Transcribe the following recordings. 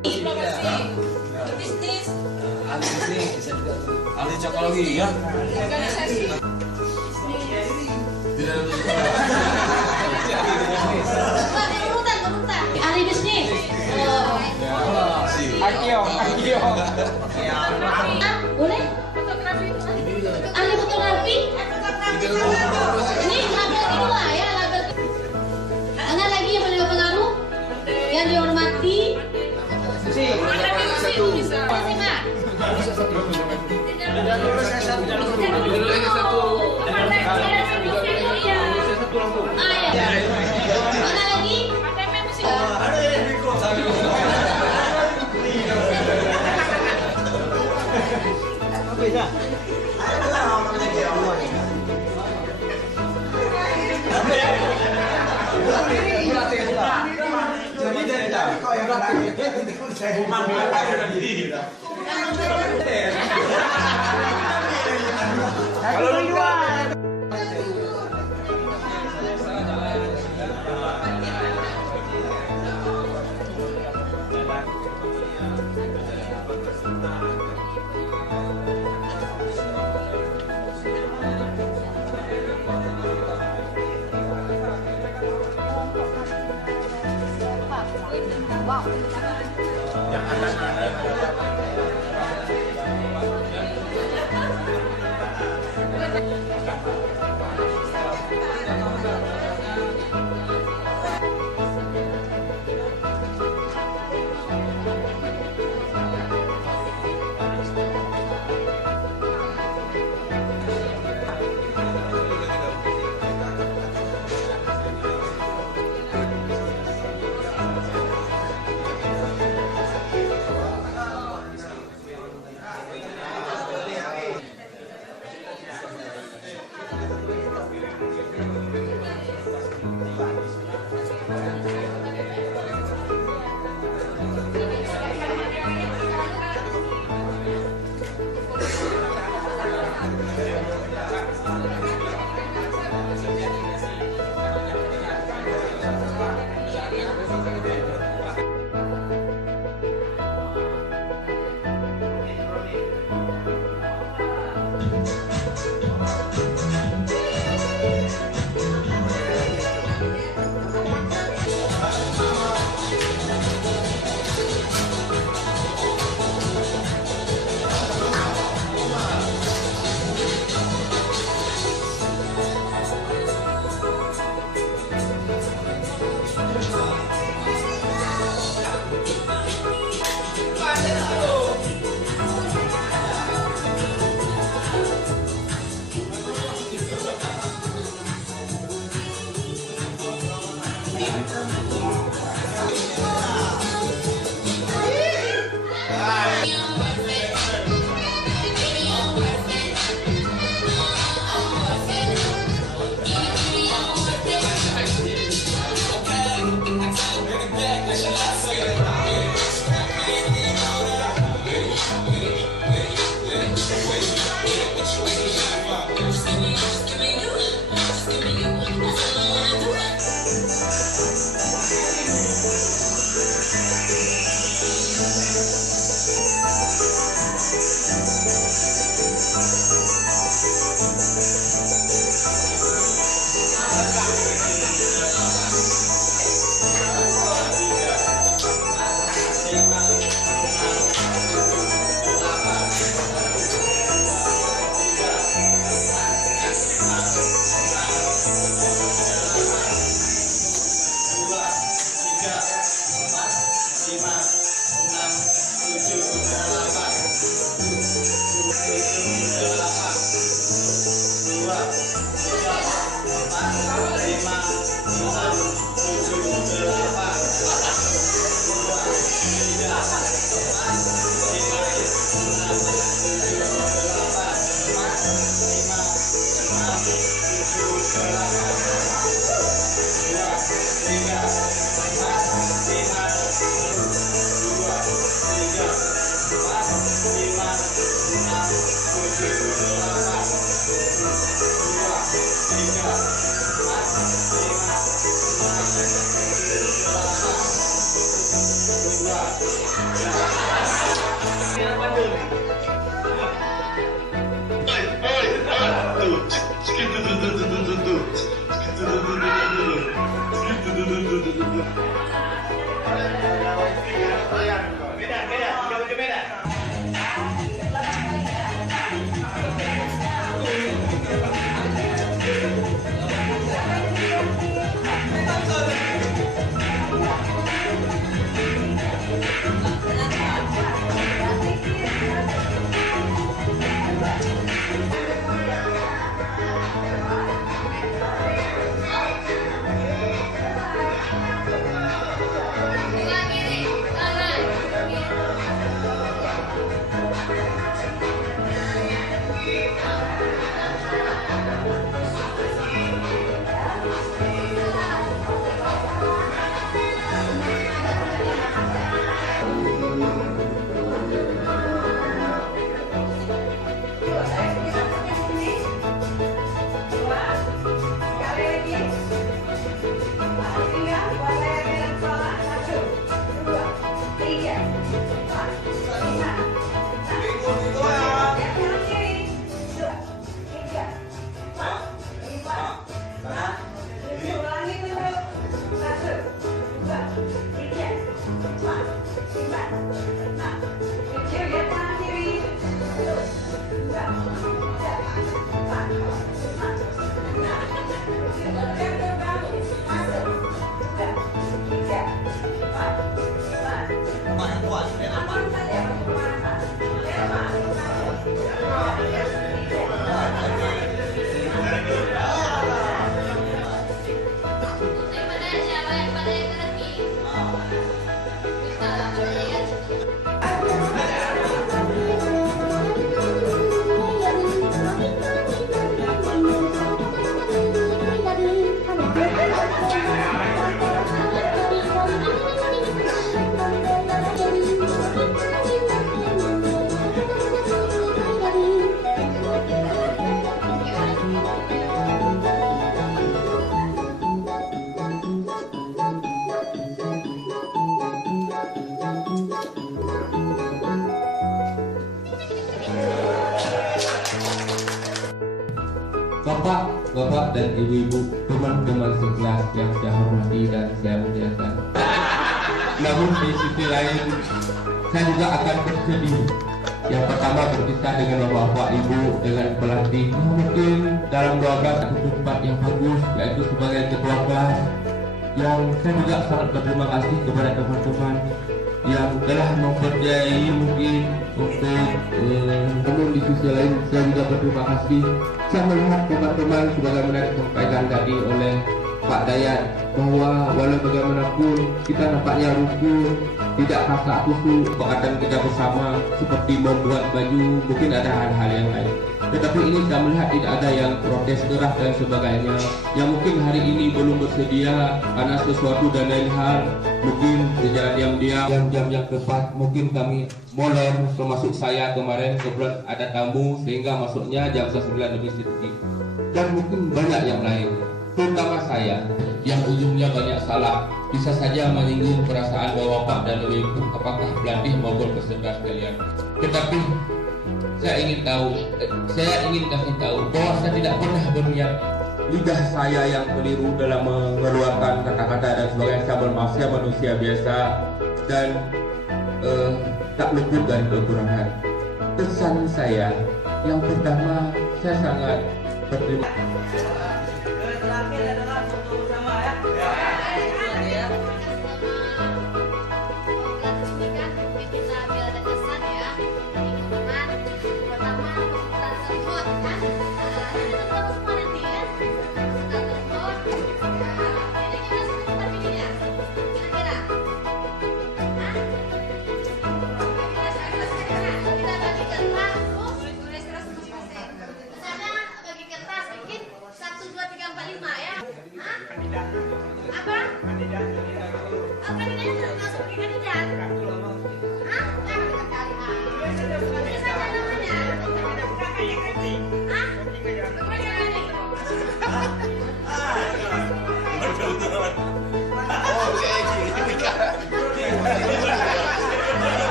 Bisnis. Ahli psikologi ya. Organisasi. Urutan. Ahli bisnis. Akio. Boleh? Ahli fotografi. Ini label kedua ya, label. Ada lagi yang paling berpengaruh, yang dihormati. Mana lagi? Bapak dan ibu-ibu, teman-teman sekelas yang saya hormati dan saya muliakan. Namun di sisi lain, saya juga akan bersedih. Yang pertama berpisah dengan bapak ibu, dengan pelatih. Mungkin dalam 12 yang bagus, yaitu sebagai ketua kelas. Yang saya juga sangat berterima kasih kepada teman-teman yang telah mempercayai mungkin untuk namun di sisi lain saya juga berterima kasih. Saya melihat teman-teman sebagaimana disampaikan tadi oleh Pak Dayat bahwa walau bagaimanapun kita nampaknya rukun, tidak kasak kusuk, pekerjaan kita bersama seperti membuat baju, mungkin ada hal-hal yang lain. Tetapi ini saya melihat tidak ada yang protes keras dan sebagainya, yang mungkin hari ini belum bersedia karena sesuatu dan lain hal, mungkin secara diam-diam jam-jam yang tepat mungkin kami molor, termasuk saya kemarin kebetulan ada tamu sehingga masuknya jam 9 lebih sedikit, dan mungkin banyak yang lain, terutama saya yang ujungnya banyak salah, bisa saja menyinggung perasaan bapak dan ibu apakah pelatih maupun peserta sekalian. Tetapi saya ingin kasih tahu bahwa saya tidak pernah berniat lidah saya yang keliru dalam mengeluarkan kata-kata dan sebagainya. Saya bermaaf, saya manusia biasa dan tak luput dari kekurangan. Pesan saya yang pertama, saya sangat berterima kasih.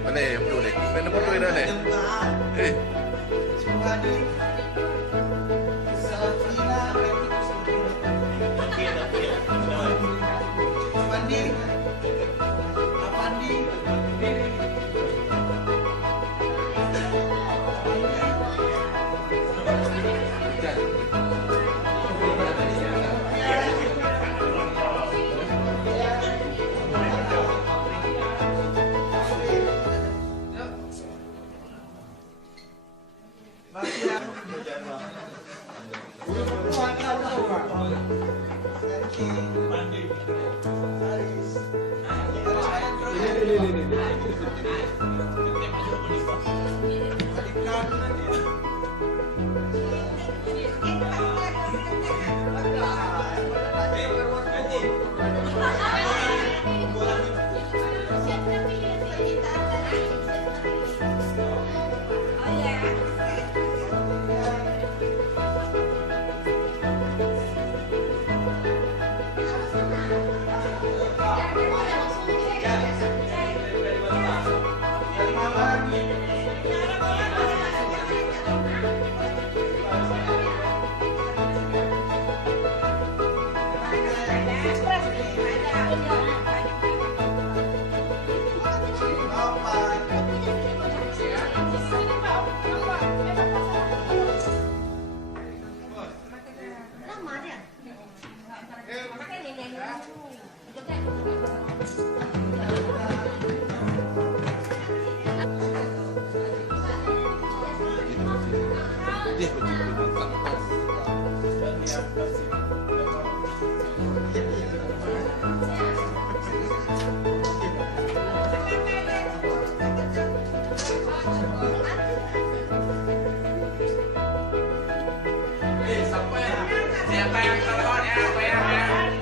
Mana yang perlu ni? Mana perlu ini ni? Apandi, Siapa yang telepon ya?